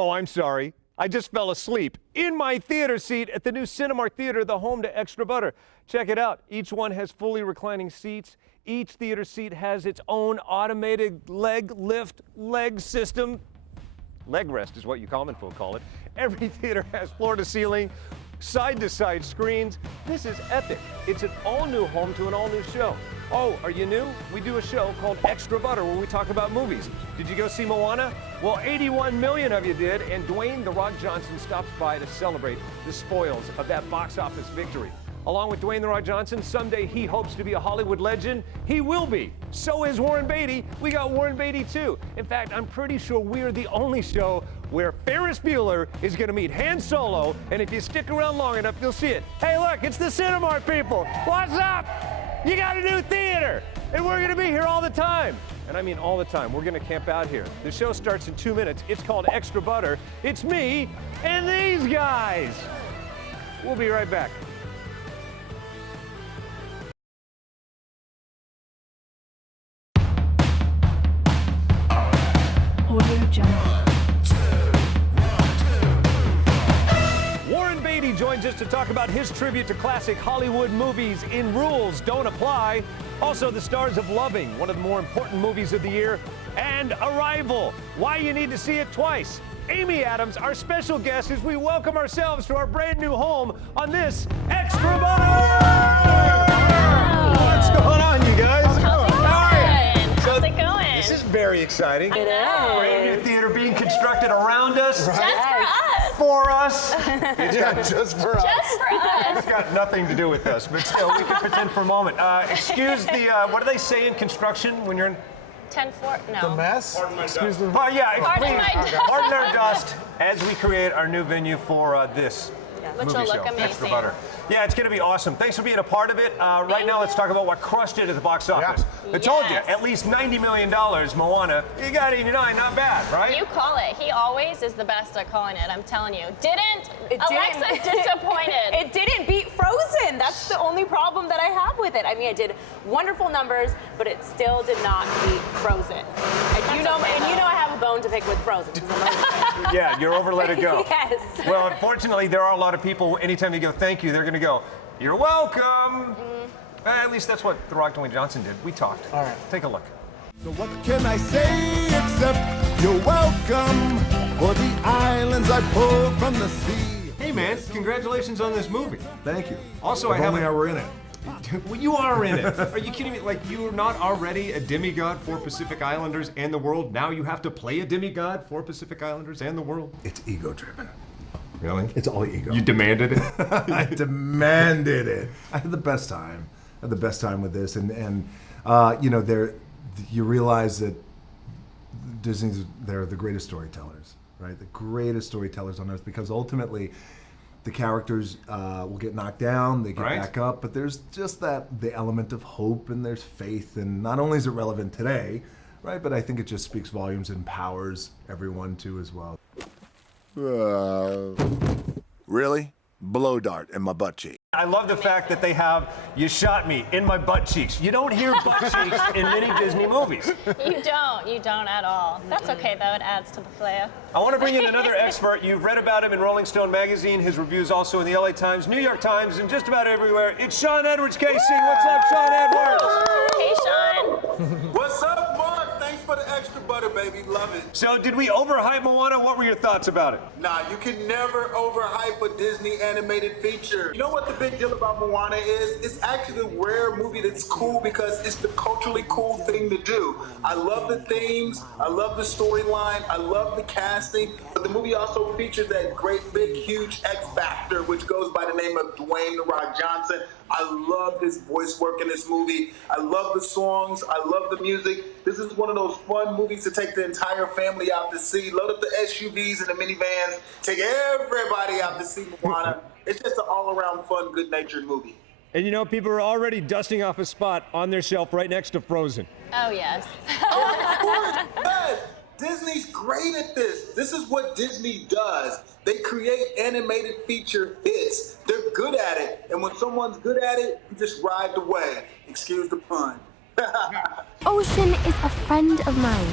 Oh, I'm sorry. I just fell asleep in my theater seat at the new Cinemark Theater, the home to ExtraButter. Check it out. Each one has fully reclining seats. Each theater seat has its own automated leg lift leg system. Leg rest is what you common folk call it. Every theater has floor-to-ceiling, side-to-side screens. This is epic. It's an all-new home to an all-new show. Oh, are you new? We do a show called ExtraButter where we talk about movies. Did you go see Moana? Well, 81 million of you did, and Dwayne "The Rock" Johnson stops by to celebrate the spoils of that box office victory. Along with Dwayne "The Rock" Johnson, someday he hopes to be a Hollywood legend. He will be. So is Warren Beatty. We got Warren Beatty too. In fact, I'm pretty sure we're the only show where Ferris Bueller is going to meet Han Solo, and if you stick around long enough, you'll see it. Hey, look, it's the Cinemark people. What's up? You got a new theater, and we're going to be here all the time. And I mean all the time. We're going to camp out here. The show starts in 2 minutes. It's called ExtraButter. It's me and these guys. We'll be right back. Warren Beatty joins us to talk about his tribute to classic Hollywood movies in Rules Don't Apply. Also, the stars of Loving, one of the more important movies of the year, and Arrival, why you need to see it twice. Amy Adams, our special guest, as we welcome ourselves to our brand new home on this ExtraButter! What's going on, you guys? How's it going? This is very exciting. I know. Brand new theater being constructed around us. Right. Just for us. For us. Yeah, just for us. Just for us. It's got nothing to do with us, but still, we can pretend for a moment. Excuse the, what do they say in construction when you're in? 10-4, no. The mess? Excuse the, well, yeah, Pardon my dust. pardon our dust as we create our new venue for this Which movie will look show, amazing. ExtraButter. Yeah, it's going to be awesome. Thanks for being a part of it. Right now, let's talk about what crushed it at the box office. Yeah. I told you, Yes. at least $90 million, Moana. You got 89, not bad, right? You call it. He always is the best at calling it, I'm telling you. Alexa's disappointed. It didn't beat Frozen. That's the only problem that I have with it. I mean, I did wonderful numbers, but it still did not beat Frozen. And you know I have a bone to pick with Frozen. Yeah, you're over Let It Go. Yes. Well, unfortunately, there are a lot of people, anytime they go thank you, they're going to go, you're welcome. At least that's what The Rock Dwayne Johnson did. We talked. All right. Take a look. So what can I say except you're welcome for the islands I pulled from the sea. Hey, man, congratulations on this movie. Thank you. Also, If only I were in it. Well, you are in it. Are you kidding me? Like, you're not already a demigod for Pacific Islanders and the world. Now you have to play a demigod for Pacific Islanders and the world. It's ego-driven. Really? It's all ego. You demanded it? I demanded it. I had the best time. I had the best time with this, and you know, you realize that they're the greatest storytellers, right? The greatest storytellers on earth, because ultimately the characters will get knocked down, they get back up, but there's just the element of hope, and there's faith, and not only is it relevant today, right, but I think it just speaks volumes and empowers everyone too as well. Really? Blow dart in my butt cheek. I love the fact that they have, you shot me in my butt cheeks. You don't hear butt cheeks in many Disney movies. You don't at all. That's okay though, it adds to the flair. I want to bring in another expert. You've read about him in Rolling Stone magazine, his reviews also in the LA Times, New York Times, and just about everywhere. It's Sean Edwards, Casey. What's up, Sean Edwards? Hey, Sean. What's up, Mark? Thanks for the ExtraButter, baby. Love it. So did we overhype Moana? What were your thoughts about it? Nah, you can never overhype a Disney animated feature. You know what the big deal about Moana is? It's actually a rare movie that's cool because it's the culturally cool thing to do. I love the themes, I love the storyline, I love the casting, but the movie also features that great big huge X factor which goes by the name of Dwayne "The Rock" Johnson. I love his voice work in this movie. I love the songs, I love the music. This is one of those fun movies to take the entire family out to see. Load up the SUVs and the minivans, take everybody out to see Moana. It's just an all-around fun, good-natured movie. And you know, people are already dusting off a spot on their shelf right next to Frozen. Oh, yes. Oh, of course, yes. Disney's great at this. This is what Disney does. They create animated feature hits. They're good at it. And when someone's good at it, you just ride the wave. Excuse the pun. Ocean is a friend of mine.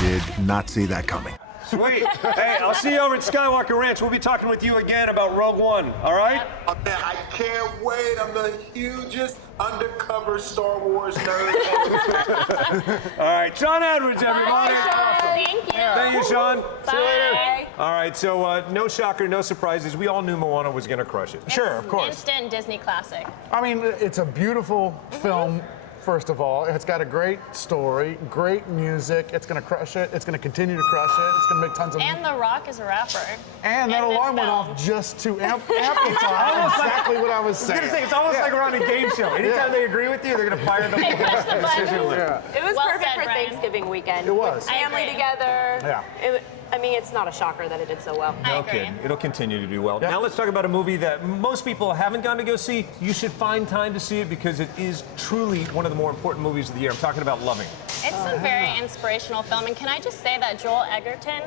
Did not see that coming. Sweet. Hey, I'll see you over at Skywalker Ranch. We'll be talking with you again about Rogue One, all right? Oh, man, I can't wait. I'm the hugest undercover Star Wars nerd. All right, Sean Edwards, everybody. Thank you. Thank you, Sean. See you later. All right, so no shocker, no surprises. We all knew Moana was going to crush it. Sure, of course. Instant Disney classic. I mean, it's a beautiful film. First of all, it's got a great story, great music. It's gonna crush it. It's gonna continue to crush it. It's gonna make tons of. And The Rock is a rapper. And that in this alarm went film. off just to amplify exactly what I was saying. I was going to say, it's almost like we're on a game show. Anytime they agree with you, they're going to fire them. They push the button. It was Well perfect said, for Brian. Thanksgiving weekend. It was. With family I agree. together. Yeah. I mean, it's not a shocker that it did so well. I No agree. kidding. It'll continue to do well. Yeah. Now let's talk about a movie that most people haven't gone to go see. You should find time to see it because it is truly one of the more important movies of the year. I'm talking about Loving. It's a very inspirational film, and can I just say that Joel Edgerton?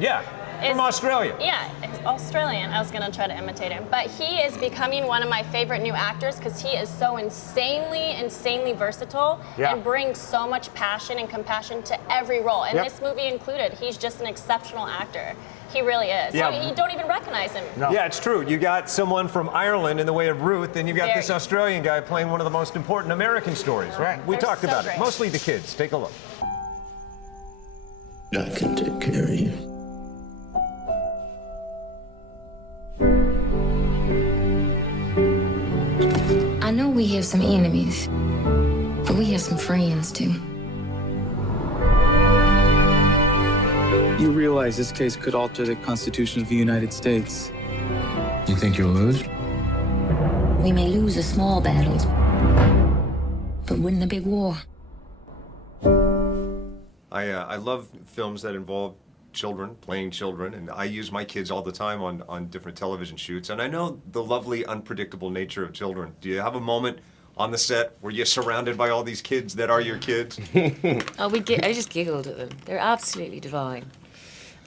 Yeah, from Is- Australia. Yeah, he's Australian. I was gonna try to imitate him, but he is becoming one of my favorite new actors because he is so insanely versatile Yeah. and brings so much passion and compassion to every role. And Yep. this movie included, he's just an exceptional actor. He really is. Yeah. So you don't even recognize him. No. Yeah, it's true. You got someone from Ireland in the way of Ruth, and you've got this Very. Australian guy playing one of the most important American stories. Right. We They're talked so about it. great. Mostly the kids. Take a look. I can take care of you. I know we have some enemies, but we have some friends too. You realize this case could alter the Constitution of the United States. You think you'll lose? We may lose the small battles, but win the big war. I love films that involve children, playing children, and I use my kids all the time on different television shoots. And I know the lovely, unpredictable nature of children. Do you have a moment on the set where you're surrounded by all these kids that are your kids? Oh, I just giggled at them. They're absolutely divine.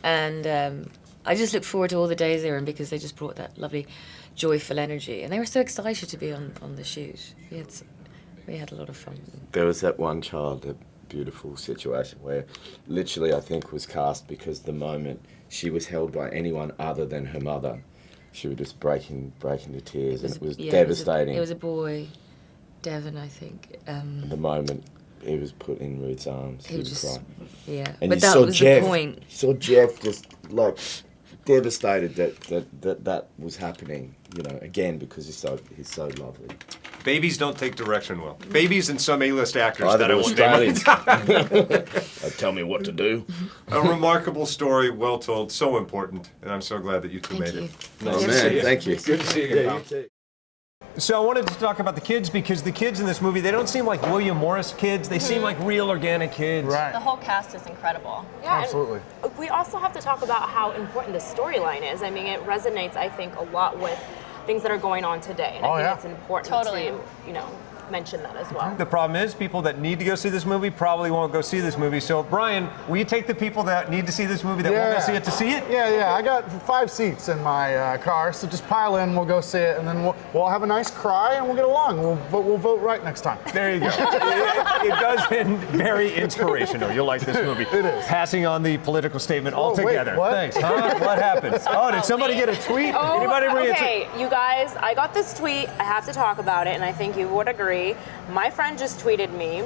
And I just look forward to all the days they were in because they just brought that lovely, joyful energy. And they were so excited to be on the shoot. We had a lot of fun. There was that one child, a beautiful situation where literally I think was cast because the moment she was held by anyone other than her mother, she would just break into tears, and it was devastating. It was a boy, Devon, I think. The moment he was put in Ruth's arms, he would just, cry. yeah. And But you that saw was Jeff, the point. You saw Jeff just like devastated that was happening. You know, again because he's so lovely. Babies don't take direction well. Babies and some A-list actors Either that I won't name. Australians. Tell me what to do. A remarkable story, well told, so important, and I'm so glad that you two made it. Oh man, thank you. Good to see you. Yeah, you too. So I wanted to talk about the kids because the kids in this movie, they don't seem like William Morris kids. They seem like real organic kids. Right. The whole cast is incredible. Yeah, and Absolutely. we also have to talk about how important the storyline is. I mean, it resonates, I think, a lot with things that are going on today. And Oh, I think yeah. it's important Totally. to, mention that as well. The problem is people that need to go see this movie probably won't go see this movie. So Brian, will you take the people that need to see this movie that won't go see it to see it? Yeah. I got 5 seats in my car, so just pile in. We'll go see it, and then we'll all have a nice cry, and we'll get along. We'll vote right next time. There you go. It does end very inspirational. You'll like this movie. It is. Passing on the political statement Oh, wait, altogether. what? Thanks. Huh? What happened? Oh, did somebody get a tweet? Anybody bring a tweet? Okay, you guys, I got this tweet. I have to talk about it, and I think you would agree. My friend just tweeted me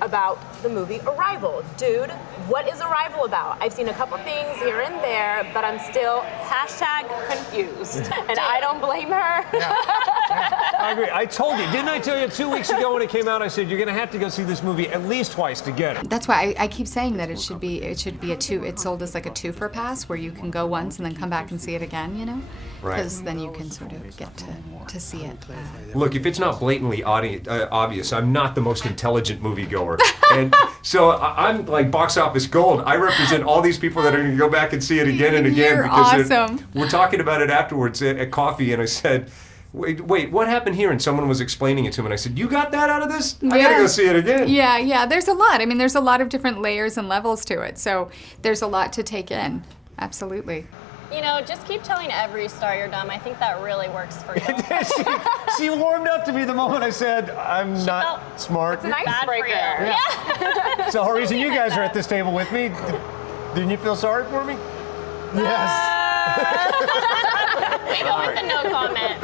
about the movie Arrival. Dude, what is Arrival about? I've seen a couple things here and there, but I'm still #confused. And I don't blame her. I agree. I told you. Didn't I tell you 2 weeks ago when it came out, I said, you're going to have to go see this movie at least twice to get it. That's why I keep saying that it should be a two. It's sold as like a 2 for pass where you can go once and then come back and see it again. Right. Because then you can sort of get to see it. Look, if it's not blatantly obvious, I'm not the most intelligent moviegoer. And so I'm like box office gold. I represent all these people that are going to go back and see it again and again. You're because awesome. We're talking about it afterwards at coffee, and I said, wait, what happened here? And someone was explaining it to me, and I said, you got that out of this? I got to go see it again. Yeah. There's a lot. I mean, there's a lot of different layers and levels to it. So there's a lot to take in. Absolutely. Just keep telling every star you're dumb. I think that really works for you. She warmed up to me the moment I said, I'm not smart. It's an Bad for you. icebreaker. Yeah. It's the whole reason you guys are at this table with me. Didn't you feel sorry for me? Yes. We go with the no comment,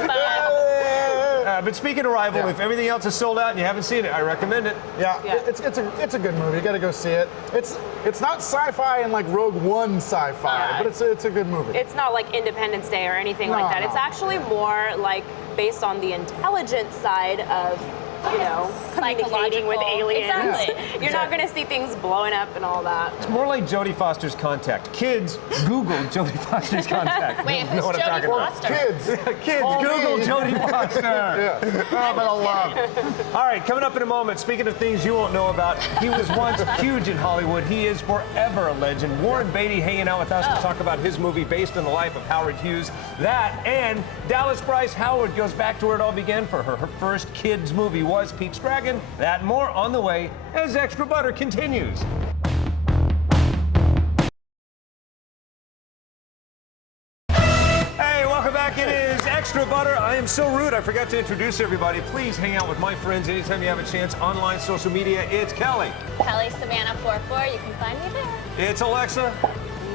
But speaking of Rival, if everything else is sold out and you haven't seen it, I recommend it. Yeah, it's a good movie. You got to go see it. It's not sci-fi and like Rogue One sci-fi, but it's a good movie. It's not like Independence Day or anything like that. No. It's actually more like based on the intelligence side of, you know, communicating with Psychological. aliens. Exactly. You're not going to see things blowing up and all that. It's more like Jodie Foster's Contact. Kids, Google Jodie Foster's Contact. Wait, You who's know what I'm Jodie talking about. Foster? Kids, Google Jodie Foster. Yeah. Oh, but I love. All right, coming up in a moment, speaking of things you won't know about, he was once huge in Hollywood. He is forever a legend. Warren Beatty hanging out with us to talk about his movie based on the life of Howard Hughes. That and Dallas Bryce Howard goes back to where it all began for her. Her first kids movie was Pete's Dragon. That and more on the way as Extra Butter continues. Hey, welcome back. It is Extra Butter. I am so rude. I forgot to introduce everybody. Please hang out with my friends anytime you have a chance. Online, social media. It's Kelly. Kelly Savannah 44. You can find me there. It's Alexa.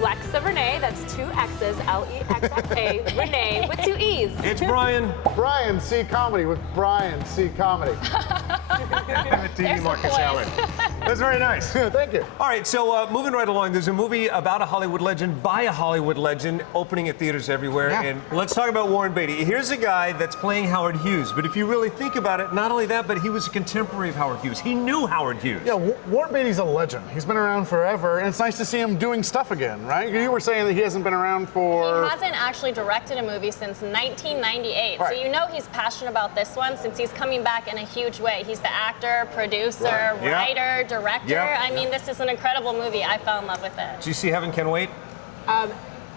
Lexa Renee, that's 2 X's, L-E-X-A, Renee with 2 E's. It's Brian. Brian C. Comedy with Brian C. Comedy. TV Marcus Allen. That's very nice. Thank you. All right, so moving right along, there's a movie about a Hollywood legend by a Hollywood legend opening at theaters everywhere. Yeah. And let's talk about Warren Beatty. Here's a guy that's playing Howard Hughes. But if you really think about it, not only that, but he was a contemporary of Howard Hughes. He knew Howard Hughes. Yeah, Warren Beatty's a legend. He's been around forever, and it's nice to see him doing stuff again, right? You were saying that he hasn't been around for... He hasn't actually directed a movie since 1998. Right. So you know he's passionate about this one since he's coming back in a huge way. He's the actor, producer, Yep. writer, director. Yep. I mean, this is an incredible movie. I fell in love with it. Did you see Heaven Can Wait?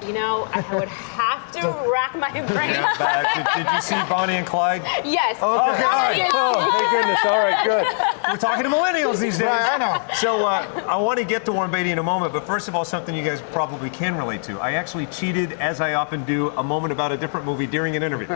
You know, I would have to rack my brain. Did you see Bonnie and Clyde? Yes. Okay, all right. Oh, thank goodness. All right, good. We're talking to millennials these days. Right, I know. So I want to get to Warren Beatty in a moment, but first of all, something you guys probably can relate to. I actually cheated, as I often do, a moment about a different movie during an interview.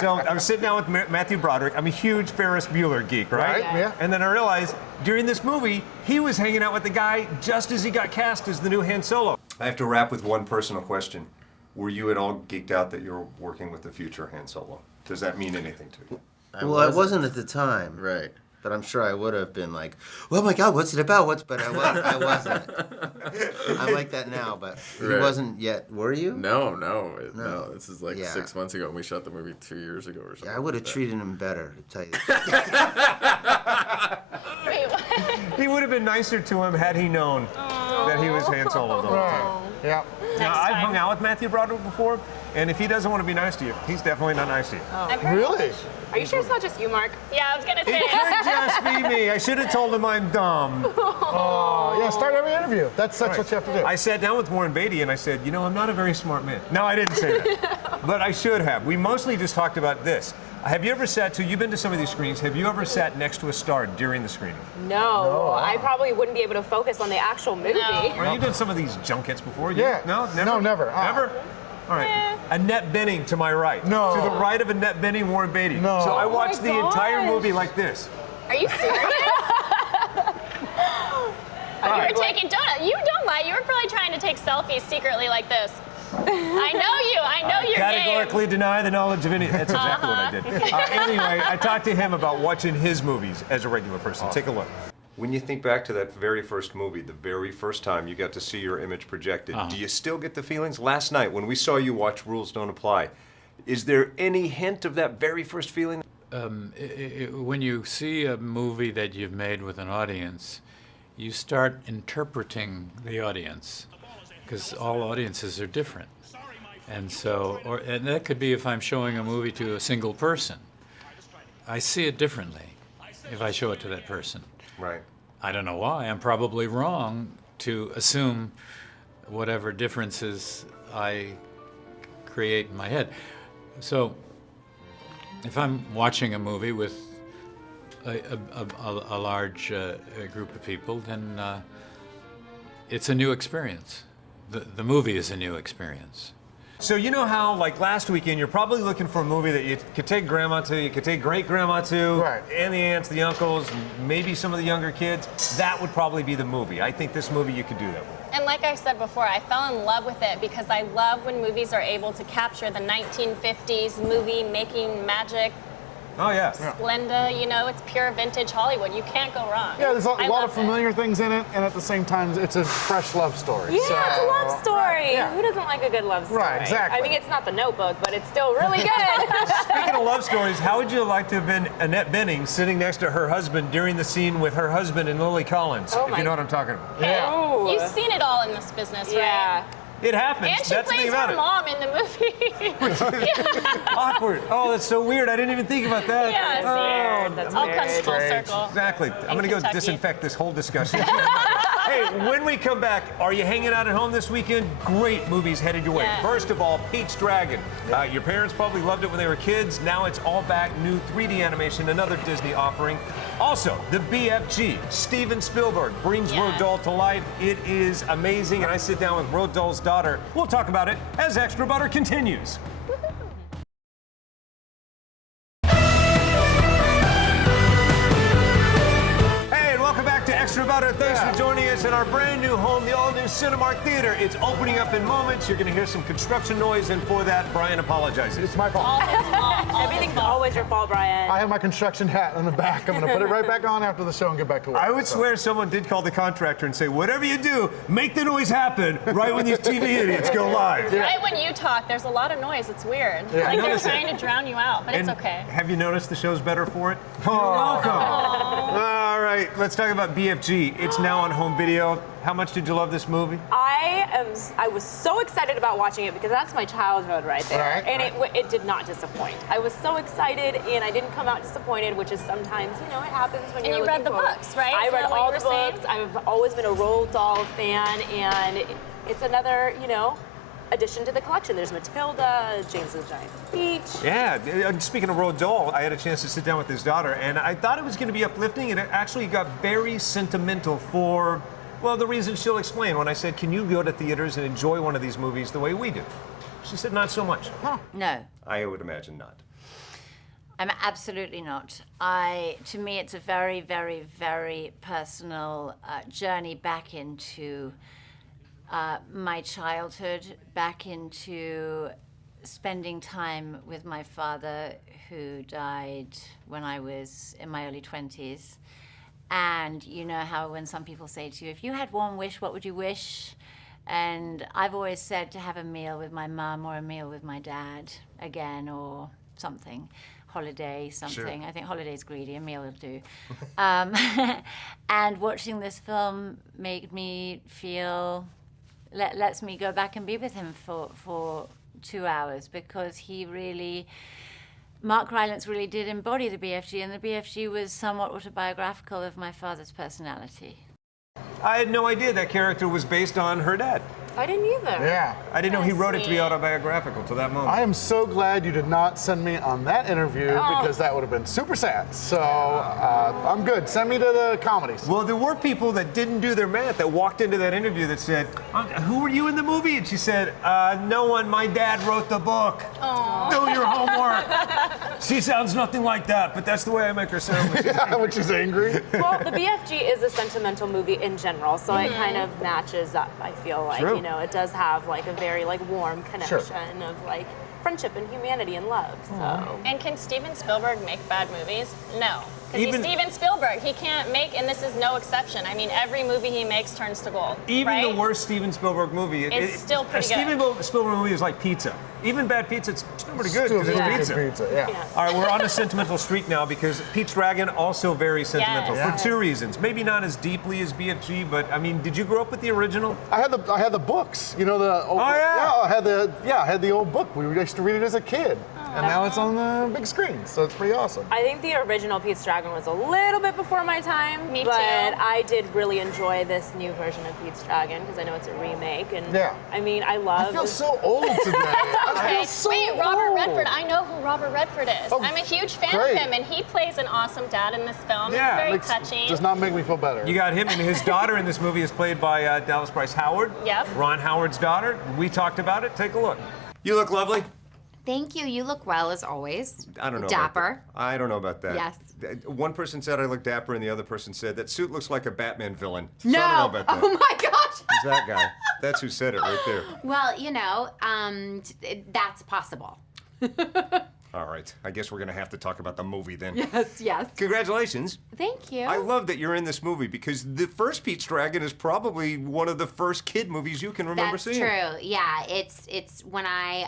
So I was sitting down with Matthew Broderick. I'm a huge Ferris Bueller geek, right? Right, yeah. And then I realized during this movie, he was hanging out with the guy just as he got cast as the new Han Solo. I have to wrap with one personal question. Were you at all geeked out that you're working with the future Han Solo? Does that mean anything to you? Well, I wasn't at the time. Right. But I'm sure I would have been like, oh my God, what's it about? But I wasn't. I'm like that now, but he wasn't yet. Were you? No. This is like Yeah. 6 months ago, and we shot the movie 2 years ago or something. Yeah, I would have like treated him better, to tell you. Wait, what? He would have been nicer to him had he known that he was Han Solo the whole time. Yeah. Now, Next I've time. hung out with Matthew Broderick before, and if he doesn't want to be nice to you, he's definitely not nice to you. I've heard- Really? Are you sure it's not just you, Mark? Yeah, I was gonna say. It could just be me. I should have told him I'm dumb. Oh, yeah, start every interview. That's what you have to do. I sat down with Warren Beatty and I said, you know, I'm not a very smart man. No, I didn't say that. But I should have. We mostly just talked about this. Have you ever sat to, you've been to some of these screenings, have you ever sat next to a star during the screening? No, I probably wouldn't be able to focus on the actual movie. Well, you've done some of these junkets before. Yeah. No, never? No, never. Never? All right. Annette Bening to my right. No. To the right of Annette Bening, Warren Beatty. No. So I Oh watched the entire movie like this. Are you serious? You were taking donut. You don't lie. You were probably trying to take selfies secretly like this. I know you're Categorically deny the knowledge of any. That's exactly what I did. Anyway, I talked to him about watching his movies as a regular person. Take a look. When you think back to that very first movie, the very first time you got to see your image projected, do you still get the feelings? Last night, when we saw you watch Rules Don't Apply, is there any hint of that very first feeling? When you see a movie that you've made with an audience, you start interpreting the audience, because all audiences are different. And so, and that could be if I'm showing a movie to a single person. I see it differently if I show it to that person. Right. I don't know why. I'm probably wrong to assume whatever differences I create in my head. So, if I'm watching a movie with a large group of people, then it's a new experience. The movie is a new experience. So you know how, like last weekend, you're probably looking for a movie that you could take grandma to, you could take great-grandma to, Right. and the aunts, the uncles, maybe some of the younger kids. That would probably be the movie. I think this movie you could do that with. And like I said before, I fell in love with it because I love when movies are able to capture the 1950s movie-making magic. Oh, yeah. Splenda, you know, it's pure vintage Hollywood. You can't go wrong. Yeah, there's a I lot loved of familiar things in it, and at the same time, it's a fresh love story. Yeah, so, it's a love story. Right, yeah. Who doesn't like a good love story? Right, exactly. I mean, it's not The Notebook, but it's still really good. Speaking of love stories, how would you like to have been Annette Bening sitting next to her husband during the scene with her husband and Lily Collins? Oh if my- you know what I'm talking about. Yeah. Ooh. You've seen it all in this business, Yeah. right? It happens. And she That's the thing plays about her it. mom in the movie. Awkward. Oh, that's so weird. I didn't even think about that. Yeah, it's oh, weird. That's all comes full circle. Exactly. I'm going to go Kentucky. disinfect this whole discussion. Hey, when we come back, are you hanging out at home this weekend? Great movies headed your way. Yeah. First of all, Pete's Dragon. Your parents probably loved it when they were kids. Now it's all back, new 3D animation, another Disney offering. Also, the BFG. Steven Spielberg brings Yeah. Roald Dahl to life. It is amazing, and I sit down with Roald Dahl's daughter. We'll talk about it as Extra Butter continues. Hey, and welcome back to Extra Butter. Thanks for joining us in our brand new home, the all-new Cinemark Theater. It's opening up in moments. You're going to hear some construction noise, and for that, Brian apologizes. It's my fault. All his fault. All his Everything's fault. always your fault, Brian. I have my construction hat in the back. I'm going to put it right back on after the show and get back to work. I would swear someone did call the contractor and say, whatever you do, make the noise happen right when these TV idiots go live. Right when you talk, there's a lot of noise. It's weird. Yeah. Like they're noticed it. trying to drown you out, but And it's okay. have you noticed the show's better for it? You're welcome. All right, let's talk about BFG. It's now on home video. How much did you love this movie? I was so excited about watching it because that's my childhood right there. Right, And it did not disappoint. I was so excited and I didn't come out disappointed, which is sometimes, you know, it happens when And you're you read looking the forward. books, right? I Isn't read that what all you the were saying? books. I've always been a Roald Dahl fan, and it's another, you know, addition to the collection. There's Matilda, James's Giant Peach. Yeah, speaking of Roald Dahl, I had a chance to sit down with his daughter, and I thought it was going to be uplifting, and it actually got very sentimental for, well, the reason she'll explain. When I said, can you go to theaters and enjoy one of these movies the way we do? She said, not so much. No, I would imagine not. I'm absolutely not. To me, it's a very, very, very personal journey back into my childhood, back into spending time with my father, who died when I was in my early 20s. And you know how when some people say to you, if you had one wish, what would you wish? And I've always said to have a meal with my mum or a meal with my dad again, or something. Holiday, something. Sure. I think holiday's greedy, a meal will do. And watching this film made me feel, lets me go back and be with him for 2 hours, because he really, Mark Rylance really did embody the BFG, and the BFG was somewhat autobiographical of my father's personality. I had no idea that character was based on her dad. I didn't either. Yeah. I didn't know he wrote it to be autobiographical till that moment. I am so glad you did not send me on that interview, because that would have been super sad. So I'm good. Send me to the comedies. Well, there were people that didn't do their math that walked into that interview that said, who were you in the movie? And she said, no one, my dad wrote the book. Aww. Do your homework. She sounds nothing like that, but that's the way I make her sound when she's angry. Well, the BFG is a sentimental movie in general, so it kind of matches up, I feel like. True. You know, it does have like a very like warm connection of like friendship and humanity and love. So. And can Steven Spielberg make bad movies? No. Because he's Even- Steven Spielberg. He can't make, and this is no exception. I mean, every movie he makes turns to gold. Even right? the worst Steven Spielberg movie, It's still pretty good. Steven Spielberg movie is like pizza. Even bad pizza, it's still pretty good because it's Still pizza. good pizza, yeah. All right, we're on a sentimental streak now because Pete's Dragon also very sentimental Yes. for two reasons. Maybe not as deeply as BFG, but I mean, did you grow up with the original? I had the books. You know the old, yeah. I had the old book. We used to read it as a kid, and now it's on the big screen. So it's pretty awesome. I think the original Pete's Dragon was a little bit before my time. Me but too. I did really enjoy this new version of Pete's Dragon because I know it's a remake. And Yeah. I mean, I love. I feel so old today. I Okay. feel so Wait, Robert old. Redford. I know who Robert Redford is. Oh, I'm a huge fan great. of him, and he plays an awesome dad in this film. Yeah, It's very Makes- touching. Does not make me feel better. You got him, and his daughter in this movie is played by Dallas Bryce Howard. Yep. Ron Howard's daughter. We talked about it. Take a look. You look lovely. Thank you. You look well as always. I don't know. Dapper. I don't know about that. Yes. One person said I look dapper, and the other person said that suit looks like a Batman villain. No. So I don't know about that. Oh my gosh. Who's that guy? That's who said it right there. Well, you know, that's possible. All right. I guess we're gonna have to talk about the movie then. Yes, yes. Congratulations. Thank you. I love that you're in this movie because the first Pete's Dragon is probably one of the first kid movies you can remember That's seeing. true. Yeah, it's when I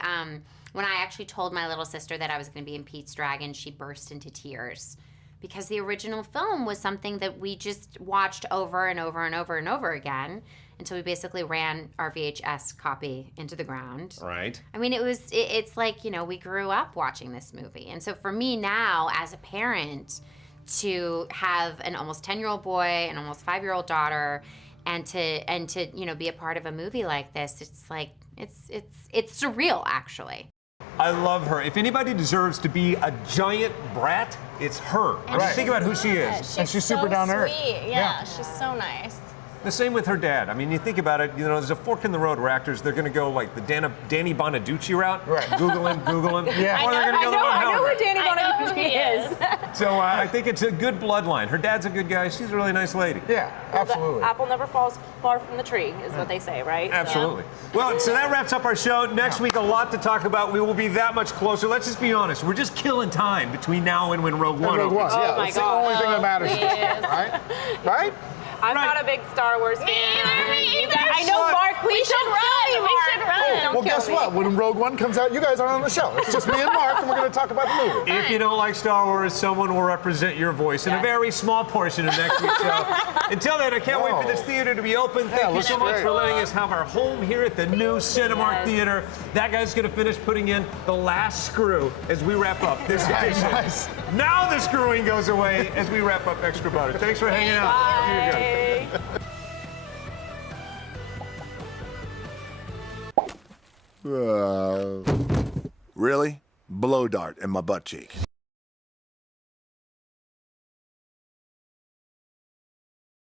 actually told my little sister that I was going to be in Pete's Dragon, she burst into tears because the original film was something that we just watched over and over and over and over again until we basically ran our VHS copy into the ground. Right. I mean, it's like, you know, we grew up watching this movie. And so for me now, as a parent, to have an almost 10-year-old boy, an almost 5-year-old daughter, and to you know, be a part of a movie like this, it's like, it's surreal, actually. I love her. If anybody deserves to be a giant brat, it's her. And Just think about who she is. And she's super down to earth. Yeah, she's so nice. The same with her dad. I mean, you think about it, you know, there's a fork in the road where actors, they're going to go like the Danny Bonaducci route. Right. Google him. Yeah. Or they're going to go the Ron I know Howard who Danny I know Bonaducci who is. So I think it's a good bloodline. Her dad's a good guy. She's a really nice lady. Yeah, absolutely. The apple never falls far from the tree, is what they say, right? Absolutely. Well, so that wraps up our show. Next week, a lot to talk about. We will be that much closer. Let's just be honest. We're just killing time between now and when Rogue One Rogue One, opens. yeah. my That's the only thing that matters, please. right? Right? I'm not a big Star Wars fan. I know, What? Mark. We should run. We should run. Well, guess what? When Rogue One comes out, you guys aren't on the show. It's just me and Mark, and we're going to talk about the movie. If you don't like Star Wars, someone will represent your voice in a very small portion of next week's show. Until then, I can't wait for this theater to be open. Thank you looks so much great. for letting us have our home here at the new Cinemark Theater. That guy's going to finish putting in the last screw as we wrap up this edition. Nice. Now the screwing goes away as we wrap up Extra Butter. Thanks for hanging out. Here you go. Really? Blow dart in my butt cheek.